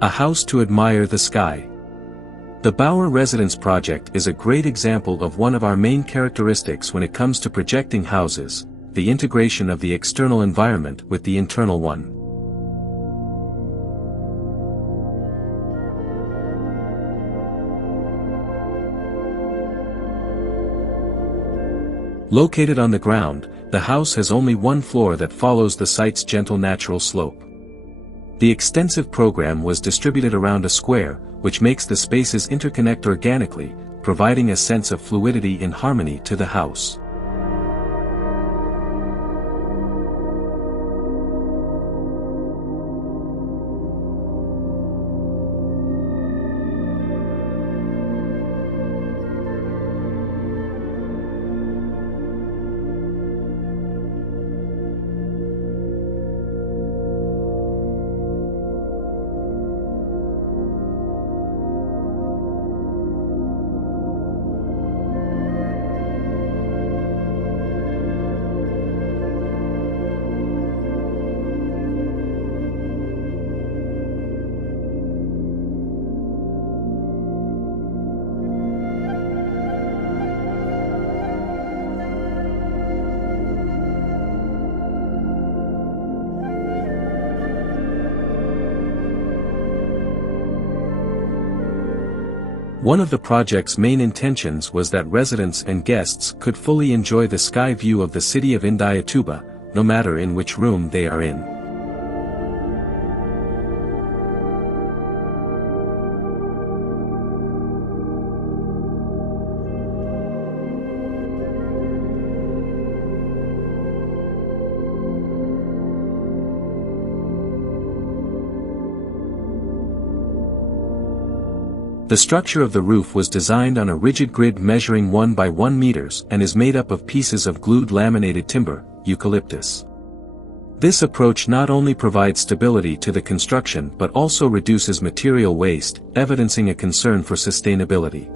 A house to admire the sky. The Bauer Residence project is a great example of one of our main characteristics when it comes to projecting houses, the integration of the external environment with the internal one. Located on the ground, the house has only one floor that follows the site's gentle natural slope. The extensive program was distributed around a square, which makes the spaces interconnect organically, providing a sense of fluidity and harmony to the house. One of the project's main intentions was that residents and guests could fully enjoy the sky view of the city of Indaiatuba, no matter in which room they are in. The structure of the roof was designed on a rigid grid measuring 1 by 1 meters and is made up of pieces of glued laminated timber, eucalyptus. This approach not only provides stability to the construction but also reduces material waste, evidencing a concern for sustainability.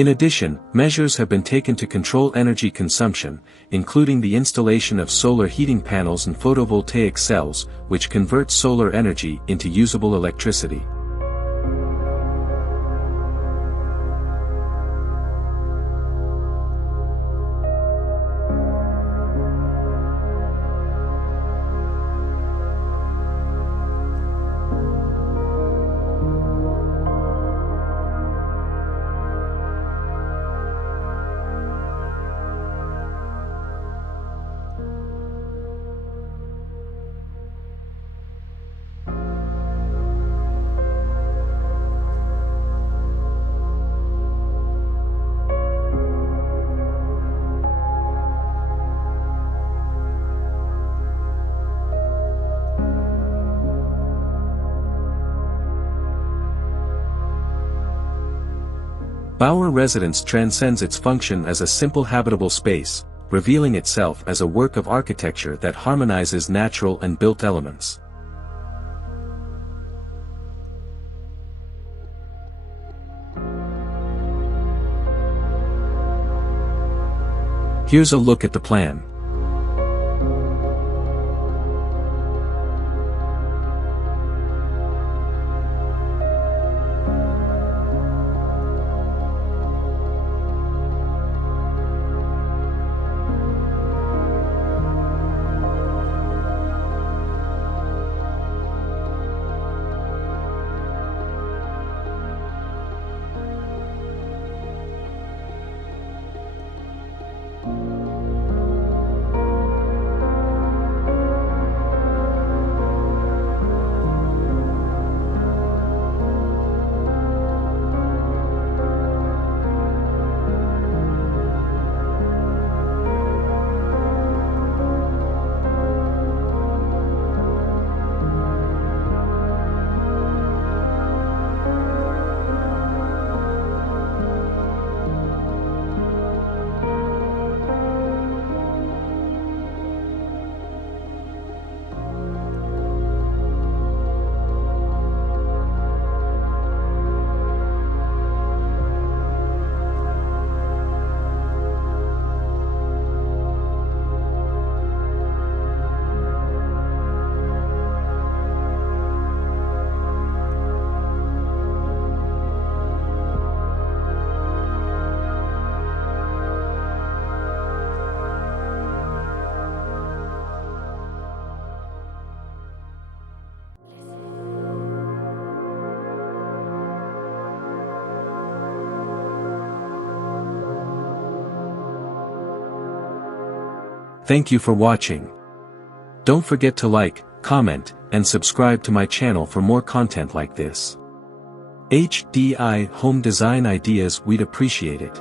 In addition, measures have been taken to control energy consumption, including the installation of solar heating panels and photovoltaic cells, which convert solar energy into usable electricity. Bauer Residence transcends its function as a simple habitable space, revealing itself as a work of architecture that harmonizes natural and built elements. Here's a look at the plan. Thank you for watching. Don't forget to like, comment, and subscribe to my channel for more content like this. HDI Home Design Ideas, we'd appreciate it.